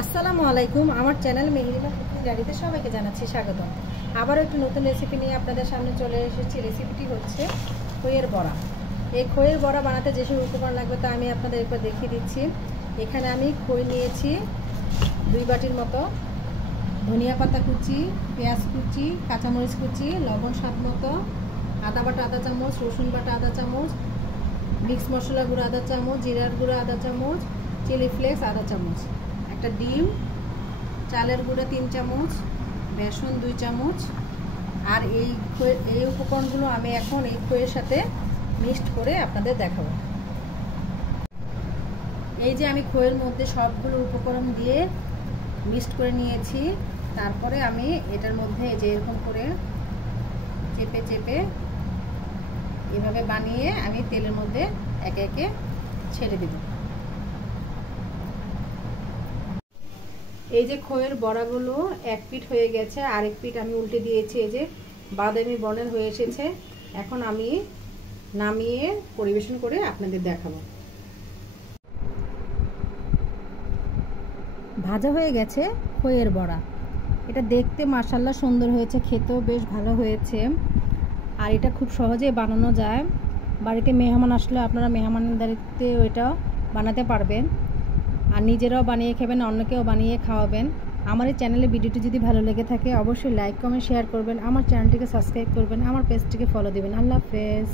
আসসালামু আলাইকুম। আমার চ্যানেল মেহেরিমা কুকিং ডায়েরিতে সবাইকে জানাচ্ছি স্বাগতম। আবারও একটু নতুন রেসিপি নিয়ে আপনাদের সামনে চলে এসেছি। রেসিপিটি হচ্ছে খইয়ের বড়া। এই খইয়ের বড়া বানাতে যেসব উপকরণ লাগবে তা আমি আপনাদের একবার দেখিয়ে দিচ্ছি। এখানে আমি খই নিয়েছি 2 বাটির মতো, ধনিয়া পাতা কুচি, পেঁয়াজ কুচি, কাঁচামরিচ কুচি, লবণ স্বাদ মতো, আদা বাটা আধা চামচ, রসুন বাটা আধা চামচ, মিক্স মশলা গুঁড়ো আধা চামচ, জিরার গুঁড়ো আধা চামচ, চিলি ফ্লেক্স আধা চামচ, একটা ডিম, চালের গুঁড়ো 3 চামচ, বেসন 2 চামচ। আর এই উপকরণগুলো আমি এখন এই খইয়ের সাথে মিক্সড করে আপনাদের দেখাবো। এই যে আমি খইয়ের মধ্যে সবগুলো উপকরণ দিয়ে মিক্সড করে নিয়েছি। তারপরে আমি এটার মধ্যে যে এরকম করে চেপে চেপে এভাবে বানিয়ে আমি তেলের মধ্যে একে একে ছেড়ে দেব। এই যে খইয়ের বড়াগুলো এক পিঠ হয়ে গেছে, আরেক পিঠ আমি উল্টে দিয়েছি। এই যে বাদামি বর্ণের হয়ে এসেছে। এখন আমি নামিয়ে পরিবেশন করে আপনাদের দেখাবো। ভাজা হয়ে গেছে খইয়ের বড়া। এটা দেখতে মাশাআল্লাহ সুন্দর হয়েছে, খেতেও বেশ ভালো হয়েছে। আর এটা খুব সহজেই বানানো যায়। বাড়িতে মেহমান আসলে আপনারা মেহমানদারিতে ওইটা বানাতে পারবেন, আর নিজেরাও বানিয়ে খাবেন, অন্যকেও বানিয়ে খাওয়াবেন। আমার এই চ্যানেলের ভিডিওটি যদি ভালো লেগে থাকে অবশ্যই লাইক কমেন্ট শেয়ার করবেন, আমার চ্যানেলটিকে সাবস্ক্রাইব করবেন, আমার পেজটিকে ফলো দিবেন। আল্লাহ হাফেজ।